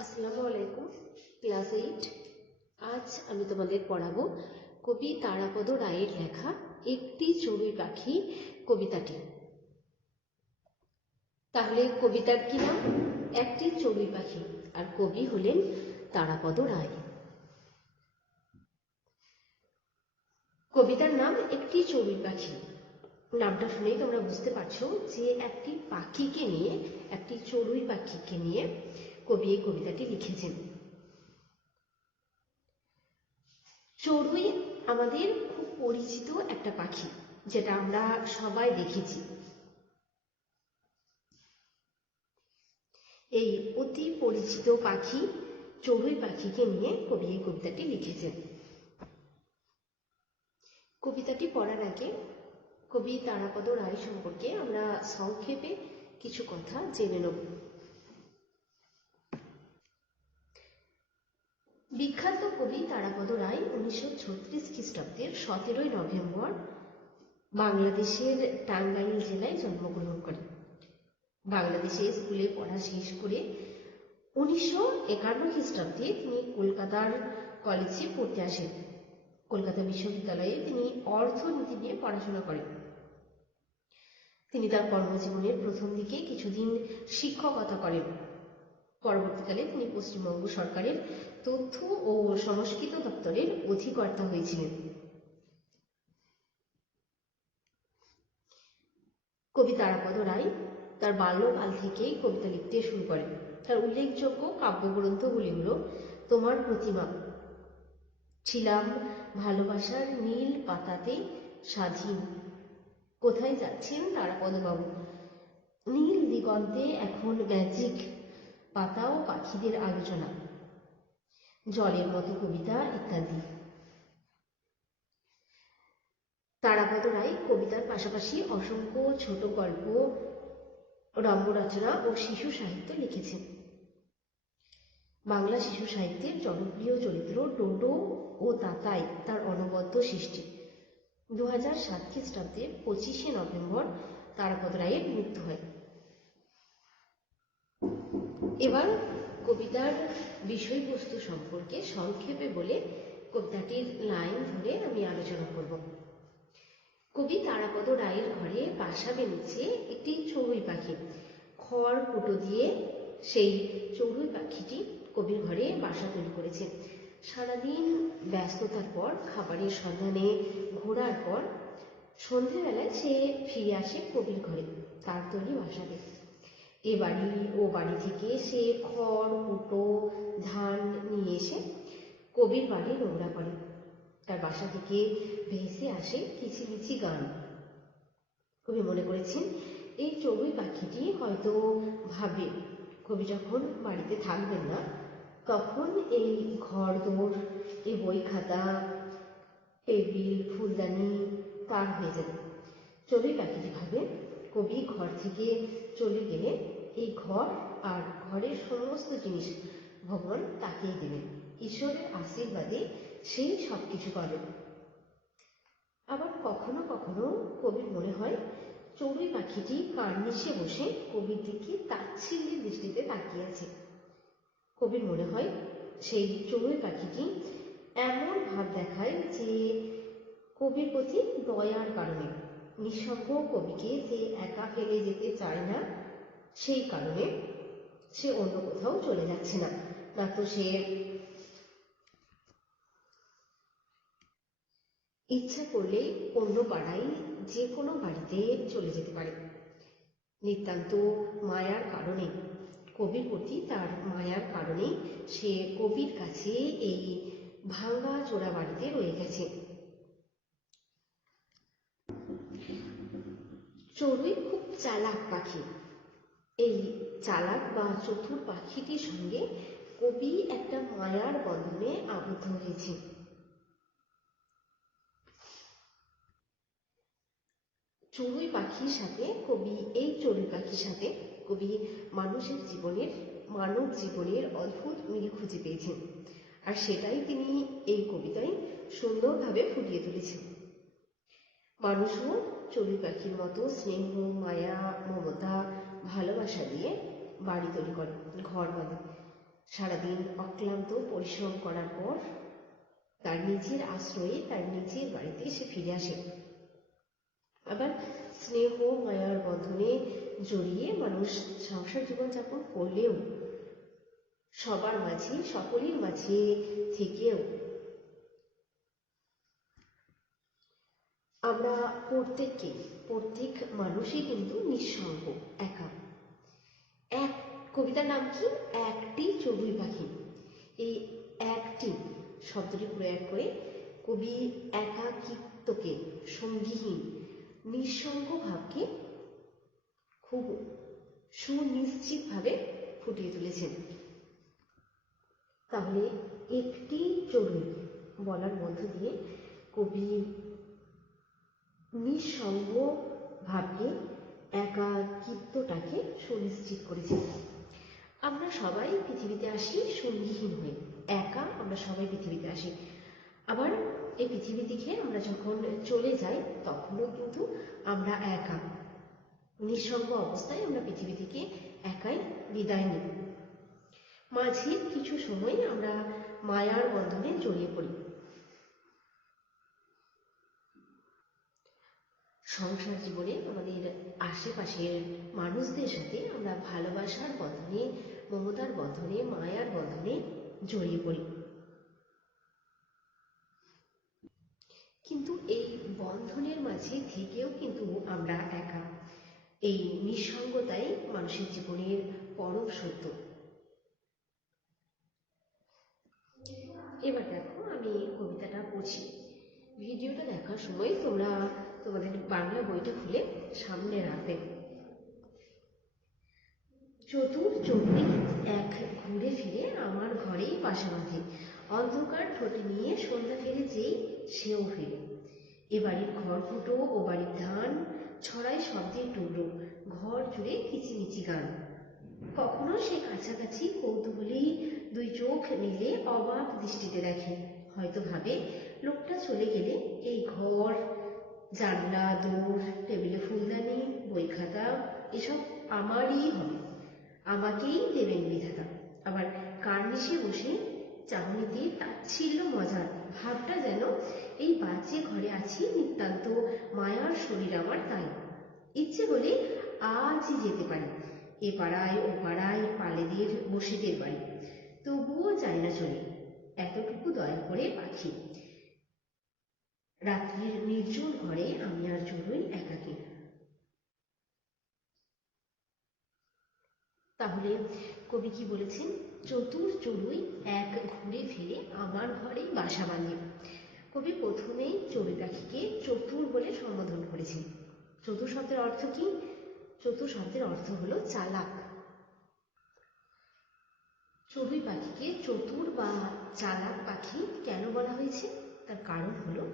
আসসালামু আলাইকুম। ক্লাস 8। আজ আমি তোমাদের পড়াবো কবি তারাপদ রায়ের লেখা একটি চড়ুই পাখি কবিতাটি। তাহলে কবিতার কি নাম? একটি চড়ুই পাখি, আর কবি হলেন তারাপদ রায়। কবিতার নাম একটি চড়ুই পাখি। নামটা শুনেই তোমরা বুঝতে পারছো যে একটি পাখিকে নিয়ে, একটি চড়ুই পাখিকে নিয়ে কবি এই কবিতাটি লিখেছেন। চড়ুই আমাদের খুব পরিচিত একটা পাখি, যেটা আমরা সবাই দেখেছি। এই অতি পরিচিত পাখি চড়ুই পাখিকে নিয়ে কবি এই কবিতাটি লিখেছেন। কবিতাটি পড়ার আগে কবি তারাপদ রায় সম্পর্কে আমরা সংক্ষেপে কিছু কথা জেনে নেব। বিখ্যাত কবি তারাপদ রায় 1936 খ্রিস্টাব্দের 17 নভেম্বর বাংলাদেশের টাঙ্গাইল জেলায় জন্মগ্রহণ করেন। বাংলাদেশে স্কুলে পড়া শেষ করে 1951 খ্রিস্টাব্দে তিনি কলকাতার কলেজে পড়তে আসেন। কলকাতা বিশ্ববিদ্যালয়ে তিনি অর্থনীতি নিয়ে পড়াশোনা করেন। তিনি তার কর্মজীবনের প্রথম দিকে কিছুদিন শিক্ষকতা করেন। পরবর্তীকালে তিনি পশ্চিমবঙ্গ সরকারের তথ্য ও সংস্কৃত দপ্তরের অধিকর্তা হয়েছিলেন। কবি তারাপদ রায় তার বাল্যকাল থেকেই কবিতা লিখতে শুরু করেন। তার উল্লেখযোগ্য কাব্যগ্রন্থগুলি হল তোমার প্রতিমা, ছিলাম ভালোবাসার নীল পাতাতে স্বাধীন, কোথায় যাচ্ছেন তারাপদ বাবু, নীল দিগন্তে এখন ম্যাজিক, পাতা ও পাখিদের আলোচনা, জলের মতো কবিতা ইত্যাদি। তারাপদ রায় কবিতার পাশাপাশি অসংখ্য ছোট গল্প, রম্য রচনা ও শিশু সাহিত্য লিখেছেন। বাংলা শিশু সাহিত্যের জনপ্রিয় চরিত্র ডোডো ও তাতাই তার অনবদ্য সৃষ্টি। 2007 খ্রিস্টাব্দের 25 নভেম্বর তারাপদ রায়ের মৃত্যু হয়। এবার কবিতার বিষয়বস্তু সম্পর্কে সংক্ষেপে বলে কবিতাটির লাইন ধরে আমি আলোচনা করব। কবি তারাপদ রায়ের ঘরে বাসা বেঁধেছে একটি চড়ুই পাখি। খড় কুটো দিয়ে সেই চড়ুই পাখিটি কবির ঘরে বাসা তৈরি করেছে। সারাদিন ব্যস্ততার পর, খাবারের সন্ধানে ঘোরার পর সন্ধেবেলায় সে ফিরে আসে কবির ঘরে, তার তৈরি বাসাতে। এ বাড়ি ও বাড়ি থেকে সে খড় কুটো ধান নিয়ে এসে কবির বাড়ি নোংরা করে। তার বাসা থেকে ভেসে আসে কিচিমিচি গান। কবি মনে করেছেন এই চড়ুই পাখিটি হয়তো ভাবে কবি যখন বাড়িতে থাকবেন না, তখন এই ঘর দোর, এই বই খাতা, টেবিল, ফুলদানি তার হয়ে যাবে। চড়ুই পাখিটি ভাবে কবি ঘর থেকে চলে গেলে এই ঘর আর ঘরের সমস্ত জিনিস ভগবান তাকেই দেবেন, ঈশ্বরের আশীর্বাদে সেই সবকিছু পাবে। আবার কখনো কখনো কবির মনে হয় চড়ুই পাখিটি কার্নিশে বসে কবির দিকে তাচ্ছিল্যের দৃষ্টিতে তাকিয়ে আছে। কবির মনে হয় সেই চড়ুই পাখিটি এমন ভাব দেখায় যে কবির প্রতি দয়ার কারণে, নিঃসঙ্গ কবিকে যে একা ফেলে যেতে চায় না, সেই কারণে সে অন্য কোথাও চলে যাচ্ছে না, না তো সে ইচ্ছা করলে অন্য পাড়ায় যে কোনো বাড়িতে চলে যেতে পারে। নিতান্ত মায়ার কারণে, কবির প্রতি তার মায়ার কারণে সে কবির কাছে এই ভাঙ্গা চোরা বাড়িতে রয়ে গেছে। চড়ুই খুব চালাক পাখি। এই চালাক বা চতুর পাখিটির সঙ্গে কবি একটা মায়ার বন্ধনে আবদ্ধ হয়েছে। চড়ুই পাখির সাথে কবি, এই চড়ুই পাখির সাথে কবি মানুষের জীবনের, মানব জীবনের অদ্ভুত মিল খুঁজে পেয়েছেন, আর সেটাই তিনি এই কবিতায় সুন্দরভাবে ফুটিয়ে তুলেছেন। মানুষও চড়ুই পাখির মতো স্নেহ, মায়া, মমতা, ভালোবাসা দিয়ে বাড়ি তৈরি করে, ঘর বাঁধে। সারাদিন অক্লান্ত পরিশ্রম করার পর তার নিজের আশ্রয়ে তার নিজের বাড়িতে সে ফিরে আসে। আবার স্নেহ মায়ার বন্ধনে জড়িয়ে মানুষ সংসার জীবনযাপন করলেও সবার মাঝে, সকলের মাঝে থেকেও আমরা প্রত্যেক মানুষই কিন্তু নিঃসঙ্গ, একা। এক কবিতার নাম কি? একটি চড়ুই পাখি। এই একটি শব্দটি প্রয়োগ করে কবি একাকিত্বকে, সঙ্গীহীন নিঃসঙ্গ ভাবকে খুব সুনিশ্চিতভাবে ফুটিয়ে তুলেছেন। তাহলে একটি চড়ুই বলার মধ্য দিয়ে কবি নিঃসঙ্গ ভাবকে, একাকিত্বটাকে সুনিশ্চিত করেছেন। আমরা সবাই পৃথিবীতে আসি সঙ্গীহীন হয়ে, একা আমরা সবাই পৃথিবীতে আসি। আবার এই পৃথিবী থেকে আমরা যখন চলে যাই তখনও কিন্তু আমরা একা, নিঃসঙ্গ অবস্থায় আমরা পৃথিবী থেকে একাই বিদায় নিই। মাঝে কিছু সময় আমরা মায়ার বন্ধনে জড়িয়ে পড়ি। সংসার জীবনে আমাদের আশেপাশের মানুষদের সাথে আমরা ভালোবাসার বন্ধনে, মমতার বন্ধনে, মায়ার বন্ধনে জড়িয়ে পড়ি। কিন্তু এই বন্ধনের মাঝে থেকেও কিন্তু আমরা একা। এই নিঃসঙ্গতাই মানুষের জীবনের পরম সত্য। এবার দেখো, আমি কবিতাটা পড়ছি। ভিডিওটা দেখার সময় তোমরা তোমাদের বাংলা বইটা খুলে সামনে রাখবে। চতুর চড়ুই এক ঘুরে ফিরে আমার ঘরেই বাসা বাঁধে, অন্ধকার ঠোঁটে নিয়ে সন্ধ্যা ফিরে যেই সেও ফিরে। এ বাড়ির খড়কুটো ও বাড়ির ধান ছড়ায় শব্দের টুকরো, ঘর জুড়ে কিচিমিচি গান। কখনো সে কাছাকাছি কৌতূহলী দুই চোখ মিলে অবাক দৃষ্টিতে দেখে, হয়তো ভাবে লোকটা চলে গেলে এই ঘর, জানলা, দৌড়, টেবিলে ফুলদানি, বই খাতা এসব আমারই হবে, আমাকেই দেবেন বিধাতা। আবার কার্নিশে বসে চাহনিতে তাচ্ছিল্য মজার, ভাবটা যেন এই বাচ্চে ঘরে আছি নিতান্ত মায়ার শরীর আমার, তাই ইচ্ছে হলে আজই যেতে পারি এ পাড়ায় ও পাড়ায় পালেদের বসিদের বাড়ি, তবুও যায় না চলে, এতটুকু দয়া করে পাখি। রাত্রির নির্জন ঘরে আমি আর চড়ুই একাকী। তাহলে কবি কি বলেছেন? চতুর চড়ুই এক ঘুরে ফিরে আমার ঘরে বাসা বাঁধে। কবি প্রথমেই চড়ুই পাখিকে চতুর বলে সম্বোধন করেছেন। চতুর শব্দের অর্থ কি? চতুর শব্দের অর্থ হলো চালাক। চড়ুই পাখিকে চতুর বা চালাক পাখি কেন বলা হয়েছে? তার কারণ হলো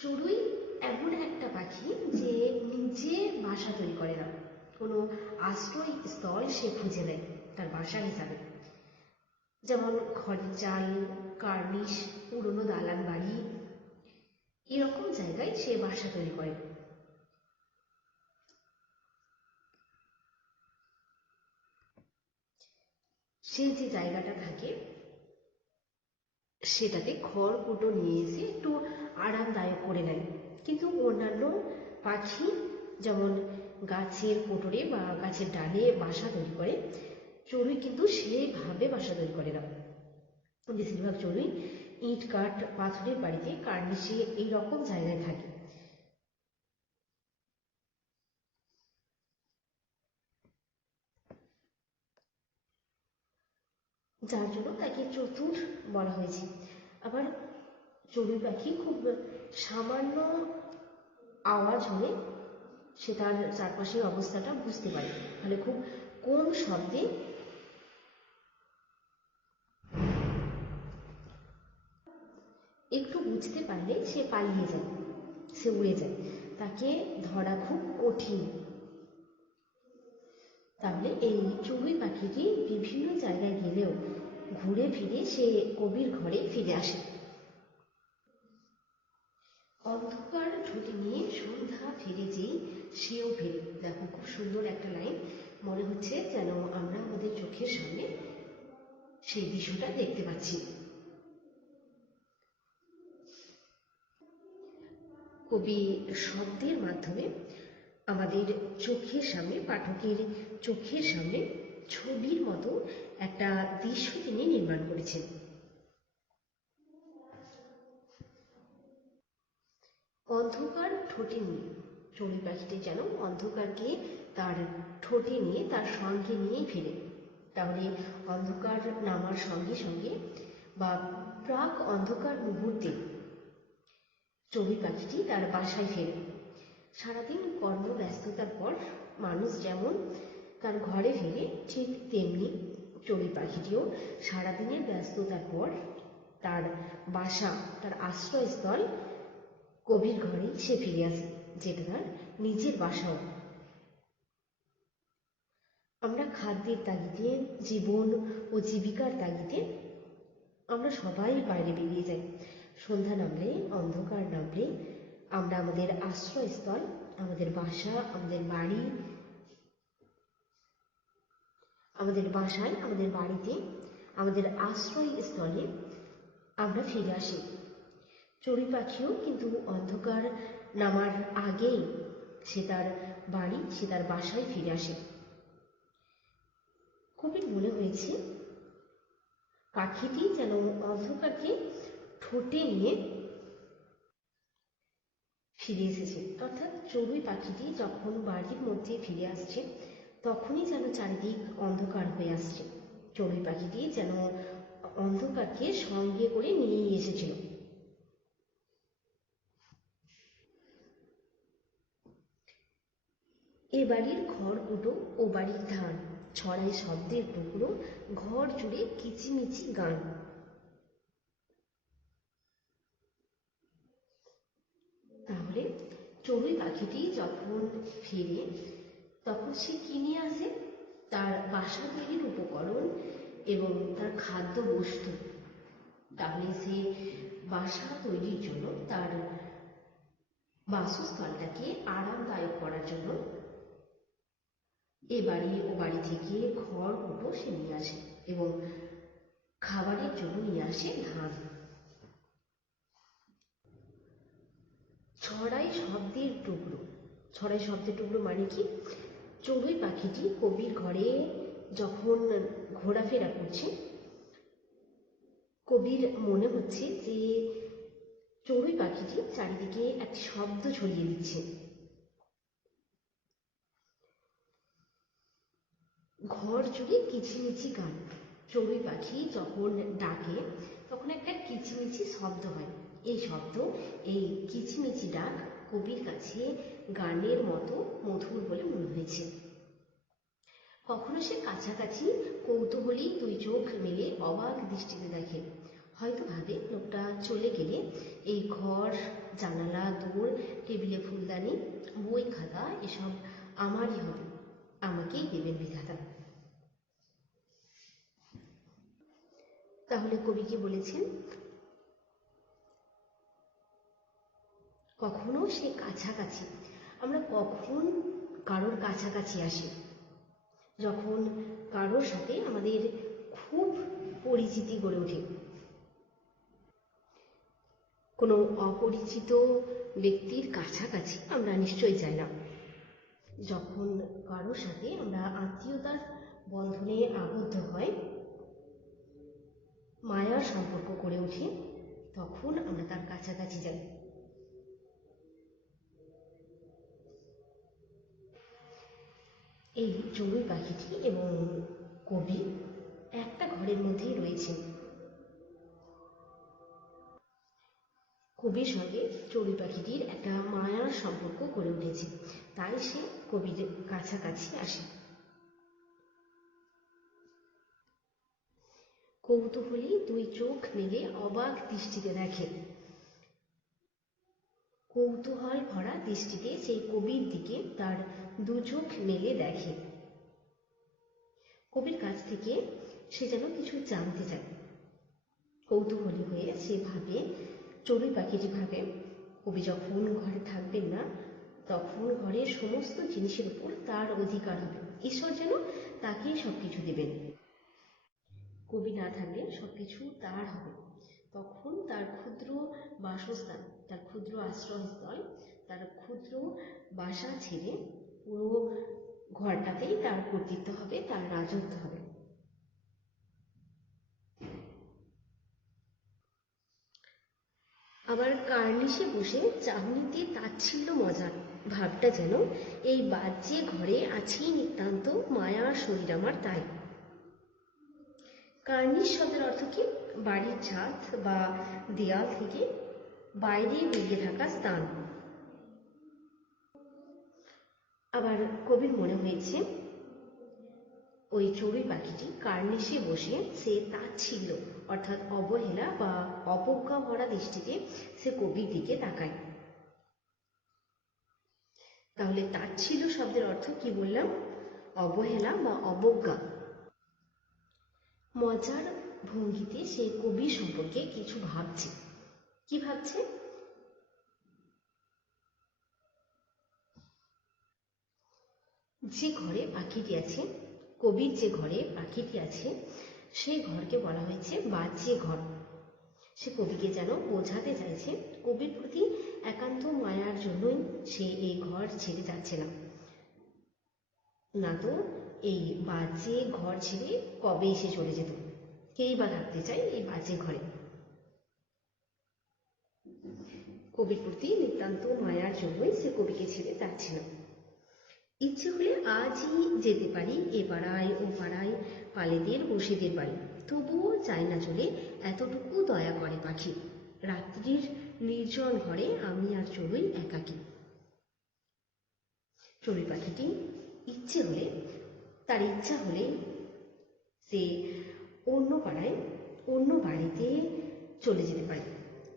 চড়ুই এমন একটা পাখি যে নিজে বাসা তৈরি করে না, কোনো আশ্রয়স্থল সে খুঁজে নেয় তার বাসা হিসাবে। যেমন খড়ের চাল, কার্নিশ, পুরনো দালান বাড়ি, এরকম জায়গায় সে বাসা তৈরি করে। সে যে জায়গাটা থাকে সেটাতে খড় কুটো নিয়ে এসে একটু আরামদায়ক করে নেয়। কিন্তু অন্যান্য পাখি যেমন গাছের কোটরে বা গাছের ডালে বাসা তৈরি করে, চড়ুই কিন্তু সেভাবে বাসা তৈরি করে না। বেশিরভাগ চড়ুই ইট কাঠ পাথরের বাড়িতে, কার্নিশে এইরকম জায়গায় থাকে। যার জন্য তাকে চতুর বলা হয়েছে। আবার চড়ুই পাখি খুব সামান্য আওয়াজ হলে সে তার চারপাশের অবস্থাটা বুঝতে পারে, মানে খুব কম শব্দে একটু বুঝতে পারলে সে পালিয়ে যায়, সে উড়ে যায়, তাকে ধরা খুব কঠিন। তাহলে এই চড়ুই পাখিটি বিভিন্ন জায়গায় গেলেও ঘুরে ফিরে সে কবির ঘরে ফিরে আসে। অন্ধকার ঠোঁটে নিয়ে সন্ধ্যা ফিরে যেই সেও ফিরে। দেখো, খুব সুন্দর একটা লাইন, মনে হচ্ছে যেন আমরা আমাদের চোখের সামনে সেই দৃশ্যটা দেখতে পাচ্ছি। কবি শব্দের মাধ্যমে আমাদের চোখের সামনে, পাঠকের চোখের সামনে ছবির মতো একটা দৃশ্য তিনি নির্মাণ করেছেন। অন্ধকার ঠোঁটে নিয়ে চড়ুই পাখিটি যেন অন্ধকারকে তার ঠোঁটে নিয়ে, তার সঙ্গে নিয়েই ফেরে। তাহলে অন্ধকার নামার সঙ্গে সঙ্গে বা প্রাক অন্ধকার মুহূর্তে চড়ুই পাখিটি তার বাসায় ফেরে। সারাদিন কর্মব্যস্ততার পর মানুষ যেমন তার ঘরে ফেরে, ঠিক তেমনি চড়ুই পাখিটিও সারাদিনের ব্যস্ততার পর তার বাসা, তার আশ্রয়স্থল কবির ঘরেই সে ফিরে আসে, যেটা তার নিজের বাসাও। আমরা খাদ্যের তাগিদে, জীবন ও জীবিকার তাগিদে আমরা সবাই বাইরে বেরিয়ে যাই। সন্ধ্যা নামলে, অন্ধকার নামলে আমরা আমাদের আশ্রয়স্থল, আমাদের বাসা, আমাদের বাড়ি, আমাদের বাসায়, আমাদের বাড়িতে, আমাদের আশ্রয়স্থলে আমরা ফিরে আসি। চড়ুই পাখিও কিন্তু অন্ধকার নামার আগেই সে তার বাড়ি, সে তার বাসায় ফিরে আসে। কবির মনে হয়েছে পাখিটি যেন অন্ধকারকে ঠোঁটে নিয়ে ফিরে এসেছে। অর্থাৎ চড়ুই পাখিটি যখন বাড়ির মধ্যে ফিরে আসছে তখনই যেন চারিদিক অন্ধকার হয়ে আসছে। চড়ুই পাখিটি যেন অন্ধকারকে সঙ্গে করে নিয়েই এসেছিল। এ বাড়ির খড়কুটো ও বাড়ির ধান, ছড়াই শব্দের টুকরো, ঘর জুড়ে কিচিমিচি গান। তাহলে চড়ুই পাখিটি যখন ফিরে তখন সে কি নিয়ে আসে? তার বাসা তৈরির উপকরণ এবং তার খাদ্য বস্তু। তাহলে সে বাসা তৈরির জন্য, তার বাসস্থলটাকে আরামদায়ক করার জন্য এ বাড়ি ও বাড়ি থেকে খড় কুটো সে নিয়ে আসে এবং খাবারের জন্য নিয়ে আসে ধান। ছড়াই শব্দের টুকরো, ছড়াই শব্দের টুকরো মানে কি? চড়ুই পাখিটি কবির ঘরে যখন ঘোরাফেরা করছে, কবির মনে হচ্ছে যে চড়ুই পাখিটি চারিদিকে একটি শব্দ ছড়িয়ে দিচ্ছে। ঘর জুড়ে কিচিমিচি গান। চড়ুই পাখি যখন ডাকে তখন একটা কিচিমিচি শব্দ হয়। এই শব্দ, এই কিচিমিচি ডাক কবির কাছে গানের মতো মধুর বলে মনে হয়েছে। কখনো সে কাছাকাছি কৌতূহলী দুই চোখ মেলে অবাক দৃষ্টিতে দেখে। হয়তো ভাবে লোকটা চলে গেলে এই ঘর, জানালা, দৌড়, টেবিলে ফুলদানি, বই খাতা এসব আমারই হবে, আমাকেই দেবেন বিধাতা। তাহলে কবি কি বলেছেন? কখনো সে কাছাকাছি। আমরা কখন কারোর কাছাকাছি আসি? যখন কারোর সাথে আমাদের খুব পরিচিতি গড়ে ওঠে। কোনো অপরিচিত ব্যক্তির কাছাকাছি আমরা নিশ্চয়ই যাই না। যখন কারোর সাথে আমরা আত্মীয়তার বন্ধনে আবদ্ধ হয়, মায়ার সম্পর্ক গড়ে ওঠে, তখন আমরা তার কাছাকাছি যাই। এই চড়ুই পাখিটি এবং কবি একটা ঘরের মধ্যেই রয়েছেন। কবির সঙ্গে চড়ুই পাখিটির একটা মায়ার সম্পর্ক গড়ে উঠেছে, তাই সে কবির কাছাকাছি আসে। কৌতূহলী দুই চোখ মেলে অবাক দৃষ্টিতে দেখে। কৌতূহল ভরা দৃষ্টিতে সেই কবির দিকে তার দু চোখ মেলে দেখে। কবির কাছ থেকে সে যেন কিছু জানতে চায়। কৌতূহলী হয়ে সে ভাবে, চড়ুই পাখিটি ভাবে, কবি যখন ঘরে থাকবেন না তখন ঘরের সমস্ত জিনিসের উপর তার অধিকার হবে, ঈশ্বর যেন তাকেই সবকিছু দেবেন। কবি না থাকলে সবকিছু তার হবে। তখন তার ক্ষুদ্র বাসস্থান, তার ক্ষুদ্র আশ্রয়স্থল, তার ক্ষুদ্র বাসা ছেড়ে পুরো ঘরটাতেই তার কর্তৃত্ব হবে, তার রাজত্ব হবে। আবার কার্নিশে বসে চাহনিতে তাচ্ছিল্য মজার ভাবটা যেন এই বাহ্যে ঘরে আছেই নিতান্ত মায়ার শরীর আমার তাই। কার্নিশ শব্দের অর্থ কি? বাড়ির ছাদ বা দেয়াল থেকে বাইরে বেরিয়ে থাকা স্থান। আবার কবির মনে হয়েছে ওই চড়ুই পাখিটি কার্নিশে বসে সে তাচ্ছিল্য অর্থাৎ অবহেলা বা অবজ্ঞা ভরা দৃষ্টিতে সে কবির দিকে তাকায়। তাহলে তাচ্ছিল্য শব্দের অর্থ কি বললাম? অবহেলা বা অবজ্ঞা। মজার ভঙ্গিতে সে কবি সম্পর্কে কিছু ভাবছে। কি ভাবছে? যে ঘরে পাখিটি আছে, কবির যে ঘরে পাখিটি আছে, সেই ঘরকে বলা হয়েছে বাহ্যে ঘর। সে কবিকে যেন বোঝাতে চাইছে কবির প্রতি একান্ত মায়ার জন্যই সে এই ঘর ছেড়ে যাচ্ছে না, না তো এই বাজে ঘর ছেড়ে কবে এসে চলে যেত। কেই বা থাকতে চায় এই বাজে ঘরে। কবির প্রতি নিতান্ত মায়ার জন্যই সে কবিকে ছেড়ে যাচ্ছে না। ইচ্ছে হলে আজই যেতে পারি এ পাড়ায় ও পাড়ায় পালেদের বসেদের বাড়ি, তবুও চায় না চলে এতটুকু দয়া করে পাখি। রাত্রির নির্জন ঘরে আমি আর চড়ুই একাকী। চড়ুই পাখিটি ইচ্ছে হলে, তার ইচ্ছা হলে সে অন্য পাড়ায় অন্য বাড়িতে চলে যেতে পারে,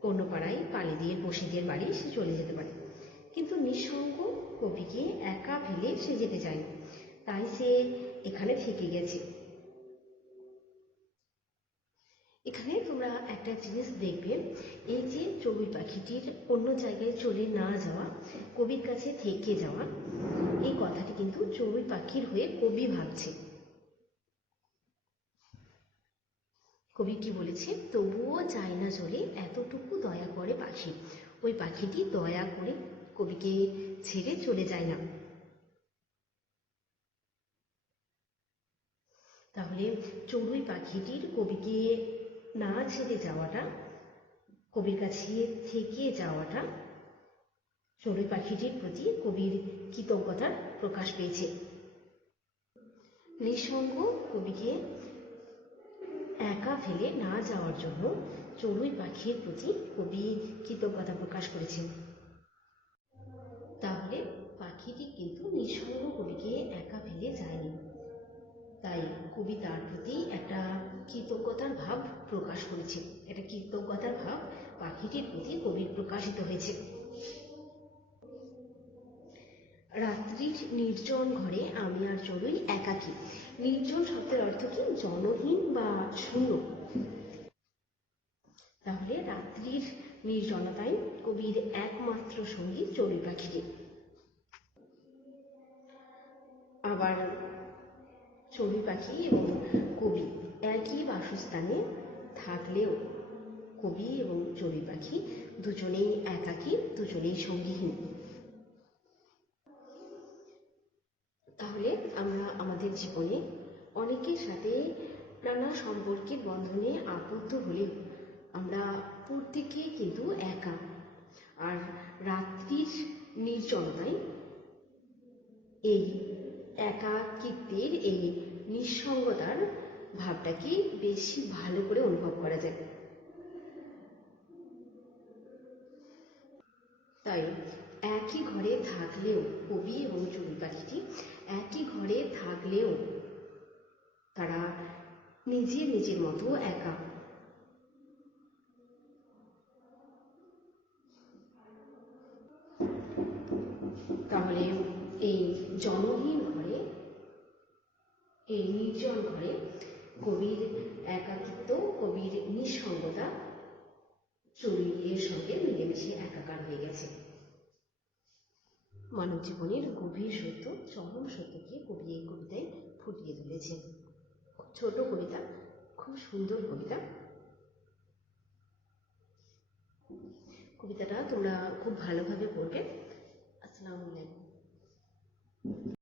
অন্য পাড়ায় পালেদের বসেদের বাড়ি সে চলে যেতে পারে, কিন্তু নিঃসঙ্গ কবিকে একা ফেলে সে যেতে চায় না, তাই সে এখানে থেকে গেছে। এখানে তোমরা একটা জিনিস দেখবে, এই যে চড়ুই পাখিটির অন্য জায়গায় চলে না যাওয়া, কবির কাছে থেকে যাওয়া, এই কথাটি কিন্তু চড়ুই পাখির হয়ে কবি ভাবছে। কবি কি বলেছে? তবুও চায় না চলে এতটুকু দয়া করে পাখি। ওই পাখিটি দয়া করে কবিকে ছেড়ে চলে যায় না। তাহলে চড়ুই পাখিটির কবিকে না ছেড়ে যাওয়াটা, কবির কাছে থেকে যাওয়াটা চড়ুই পাখিটির প্রতি কবির কৃতজ্ঞতার প্রকাশ পেয়েছে। নিঃসঙ্গ কবিকে একা ফেলে না যাওয়ার জন্য চড়ুই পাখির প্রতি কবি কৃতজ্ঞতা প্রকাশ করেছেন। তাহলে পাখিটি কিন্তু নিঃসঙ্গ কবিকে একা ফেলে যায়নি, তাই কবি তার প্রতি একটা কৃতজ্ঞতার ভাব প্রকাশ করেছে। একটা কৃতজ্ঞতার ভাব পাখিটির প্রতি কবির প্রকাশিত হয়েছে। রাত্রির নির্জন ঘরে আমি আর চড়ুই একাকী। নির্জন শব্দের অর্থ কি? জনহীন বা শূন্য। তাহলে রাত্রির নির্জনতায় কবির একমাত্র সঙ্গী চড়ুই পাখিটি। আবার চড়ুই পাখি এবং কবি একই বাসস্থানে থাকলেও কবি এবং চড়ুই পাখি দুজনেই একাকী, দুজনেই সঙ্গীহীন। তাহলে আমরা আমাদের জীবনে অনেকের সাথে নানা সম্পর্কের বন্ধনে আবদ্ধ হলে আমরা প্রত্যেকেই কিন্তু একা। আর রাত্রির নির্জনতায় এই একাকিত্বের, এই নিঃসঙ্গতার ভাবটাকে বেশি ভালো করে অনুভব করা যায়। তাই একই ঘরে থাকলেও কবি এবং চড়ুই পাখিটি একই ঘরে থাকলেও তারা নিজের নিজের মতো একা। তাহলে এই জনহীন ঘরে, এই নির্জন ঘরে কবির একাকিত্ব, কবির নিঃসঙ্গতা চড়ুইয়ের সঙ্গে মিলেমিশে একাকার হয়ে গেছে। মানব জীবনের গভীর সত্য, চরম সত্যকে কবি এই কবিতায় ফুটিয়ে তুলেছেন। ছোট কবিতা, খুব সুন্দর কবিতা। কবিতাটা তোমরা খুব ভালোভাবে পড়বে। আসসালামু আলাইকুম।